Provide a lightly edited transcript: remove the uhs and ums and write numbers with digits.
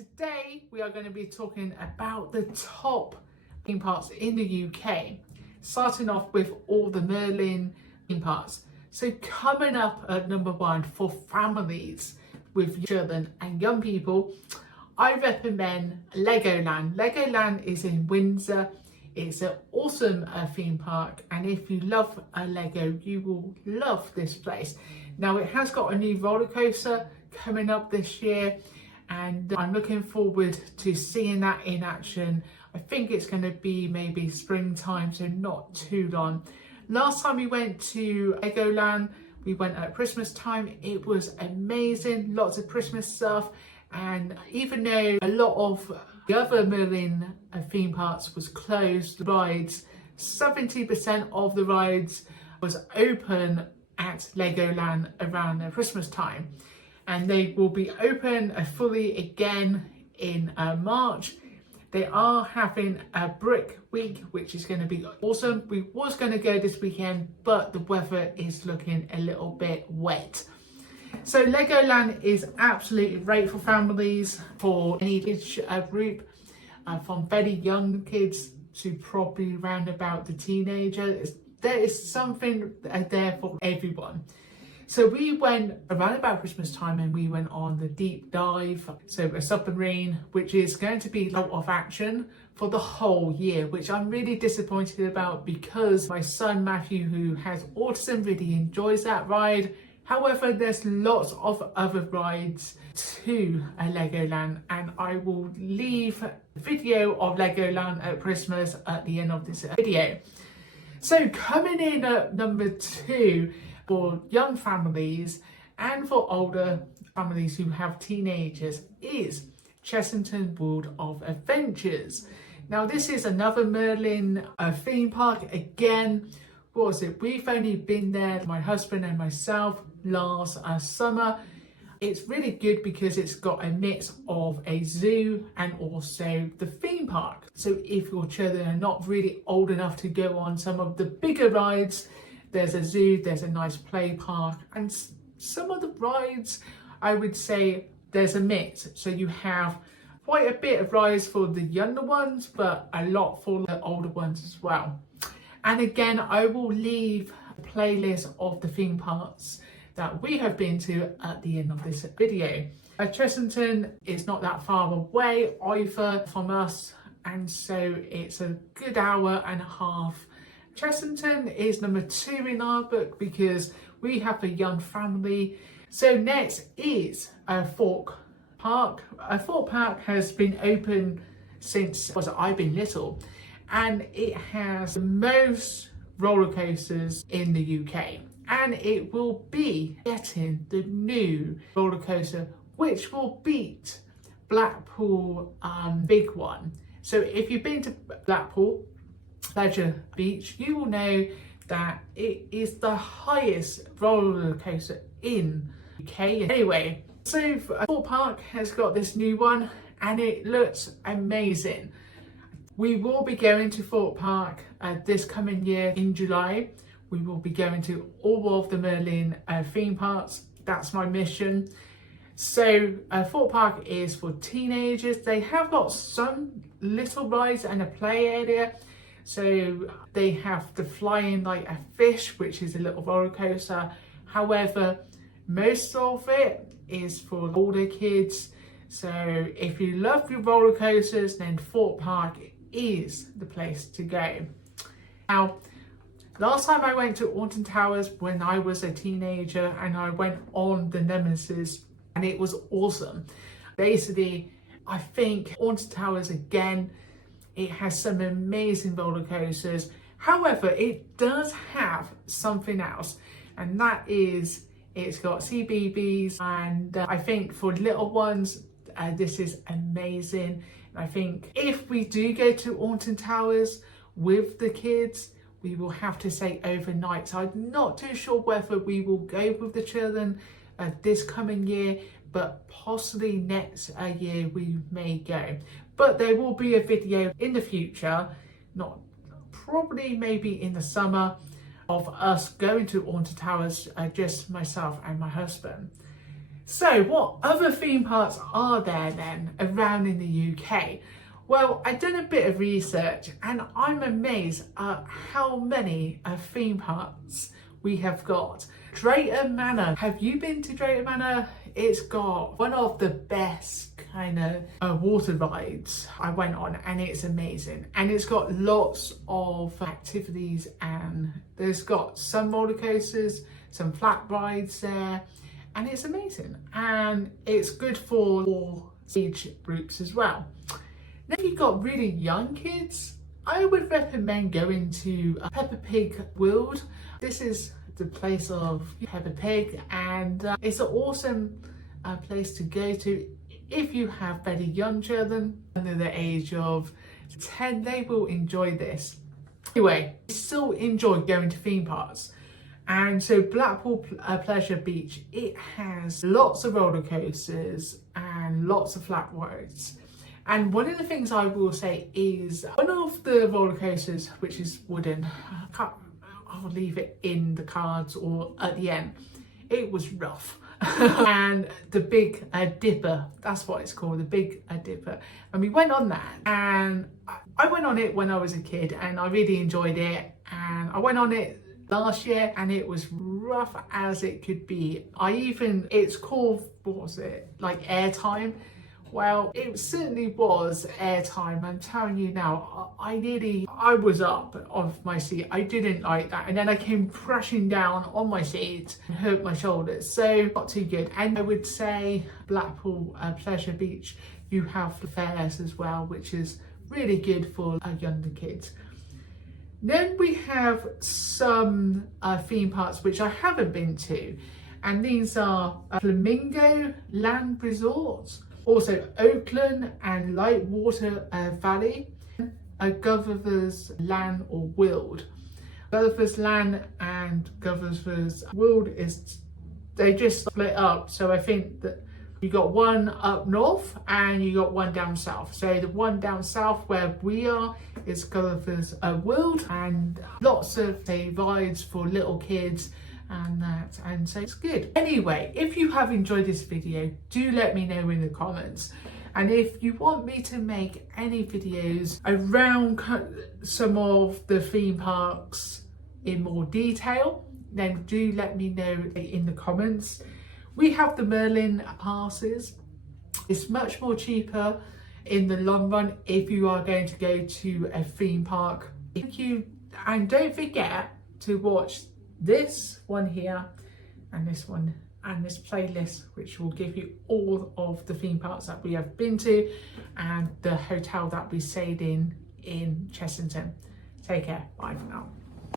Today we are going to be talking about the top theme parks in the UK, starting off with all the Merlin theme parks. So coming up at number one for families with children and young people, I recommend Legoland. Legoland is in Windsor. It's an awesome theme park, and if you love Lego, you will love this place. Now it has got a new roller coaster coming up this year, and I'm looking forward to seeing that in action. I think it's going to be maybe springtime, so not too long. Last time we went to Legoland, we went at Christmas time. It was amazing, lots of Christmas stuff, and even though a lot of the other Merlin theme parks was closed, the rides, 70% of the rides was open at Legoland around Christmas time. And they will be open fully again in March. They are having a brick week, which is going to be awesome. We was going to go this weekend, but the weather is looking a little bit wet. So Legoland is absolutely great for families, for any age group, from very young kids to probably round about the teenager. There is something there for everyone. So we went around about Christmas time and we went on the deep dive, so a submarine, which is going to be out of action for the whole year, which I'm really disappointed about because my son Matthew, who has autism, really enjoys that ride. However, there's lots of other rides to Legoland, and I will leave a video of Legoland at Christmas at the end of this video. So coming in at number two, for young families and for older families who have teenagers, is Chessington World of Adventures. Now this is another Merlin theme park again. What was it? We've only been there, my husband and myself, last summer. It's really good because it's got a mix of a zoo and also the theme park. So if your children are not really old enough to go on some of the bigger rides, there's a zoo, there's a nice play park, and some of the rides, I would say there's a mix. So you have quite a bit of rides for the younger ones, but a lot for the older ones as well. And again, I will leave a playlist of the theme parks that we have been to at the end of this video. Chessington is not that far away either from us, and so it's a good hour and a half. Chessington is number two in our book because we have a young family. So next is Thorpe Park. Thorpe Park has been open since I've been little, and it has the most roller coasters in the UK, and it will be getting the new roller coaster which will beat Blackpool big one. So if you've been to Blackpool Pleasure Beach, you will know that it is the highest roller coaster in the UK. Anyway, so Thorpe Park has got this new one and it looks amazing. We will be going to Thorpe Park this coming year in July. We will be going to all of the Merlin theme parks. That's my mission. So Thorpe Park is for teenagers. They have got some little rides and a play area. So they have the flying like a fish, which is a little roller coaster. However, most of it is for older kids. So if you love your roller coasters, then Thorpe Park is the place to go. Now, last time I went to Alton Towers when I was a teenager, and I went on the Nemesis, and it was awesome. Basically, I think Alton Towers again, it has some amazing roller coasters. However, it does have something else, and that is it's got CBeebies, and I think for little ones, this is amazing. I think if we do go to Alton Towers with the kids, we will have to stay overnight. So I'm not too sure whether we will go with the children this coming year, but possibly next year we may go. But there will be a video in the future, not probably maybe in the summer, of us going to Alton Towers, just myself and my husband. So what other theme parks are there then around in the UK? Well, I've done a bit of research and I'm amazed at how many theme parks we have got. Drayton Manor. Have you been to Drayton Manor? It's got one of the best kind of water rides I went on, and it's amazing. And it's got lots of activities, and there's got some roller coasters, some flat rides there, and it's amazing. And it's good for all age groups as well. Now, if you've got really young kids, I would recommend going to Peppa Pig World. This is the place of Peppa Pig, and it's an awesome place to go to if you have very young children under the age of 10. They will enjoy this. Anyway, I still enjoy going to theme parks, and so Blackpool Pleasure Beach, it has lots of roller coasters and lots of flat rides. And one of the things I will say is one of the roller coasters, which is wooden, I'll leave it in the cards or at the end, it was rough. And the Big Dipper, that's what it's called, the Big Dipper. And we went on that, and I went on it when I was a kid and I really enjoyed it. And I went on it last year and it was rough as it could be. It's called, what was it, like airtime? Well, it certainly was airtime. I'm telling you now, I was up off my seat. I didn't like that. And then I came crashing down on my seat and hurt my shoulders. So not too good. And I would say Blackpool Pleasure Beach, you have the fairs as well, which is really good for younger kids. Then we have some theme parks which I haven't been to. And these are Flamingo Land Resorts. Also Oakland and Lightwater Valley, Gulliver's Land or World. Gulliver's Land and Gulliver's World they just split up. So I think that you got one up north and you got one down south. So the one down south where we are is Gulliver's World, and lots of rides for little kids and that, and so it's good. Anyway, if you have enjoyed this video, do let me know in the comments. And if you want me to make any videos around some of the theme parks in more detail, then do let me know in the comments. We have the Merlin passes. It's much more cheaper in the long run if you are going to go to a theme park. Thank you, and don't forget to watch this one here and this one and this playlist, which will give you all of the theme parks that we have been to and the hotel that we stayed in Chessington. Take care. Bye for now.